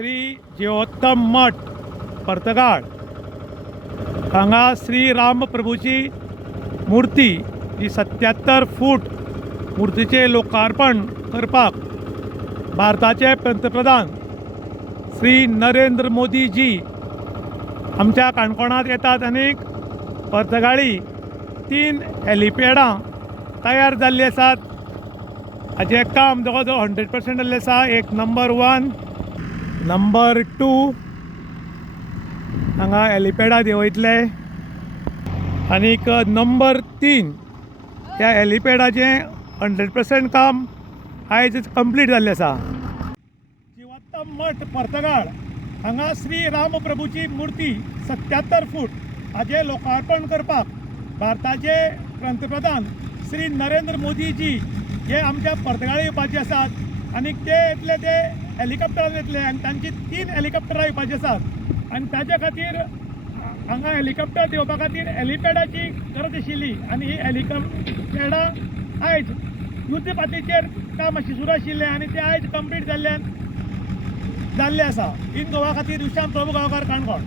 श्री जिओत्तम मठ पर्तगाळ हांगा श्री राम प्रभूची मूर्ती ही 77 फूट मूर्तीचे लोकार्पण करपाक भारताचे पंतप्रधान श्री नरेंद्र मोदी जी आमच्या काणकोणात येतात आनी पर्तगाळी 3 हेलिपॅडां तयार जाल्ली आसात. हाचें काम जवळ जवळ 100% जाल्लें आसा. एक नंबर 1, नंबर 2 हांगा हेलिपॅडां देंवयतले आनीक नंबर 3 ह्या हेलिपॅडाचें 100% काम आयज कंप्लीट जाल्लें आसा. जिओत्तम मठ पर्तगाळ हांगा श्री राम प्रभूची मूर्ती 77 फूट हाचें लोकार्पण करपाक भारताचे पंतप्रधान श्री नरेंद्र मोदी जी हे आमच्या पर्तगाळी येवपाचे आसात आनी ते येतले ते हेलिकॉप्टरान येतले आनी तांची 3 हेलिकॉप्टरां येवपाची आसात आनी ताचे खातीर हांगा हेलिकॉप्टर देवपा खातीर हेलिपॅडाची गरज आशिल्ली आनी ही हेलिकॉप्टरां आयज युद्धपातीचेर काम सुरू आशिल्लें आनी ते आयज कंप्लीट जाल्ले आसा. इन गोवा खातीर विशाम प्रभू गांवकार काणकोण.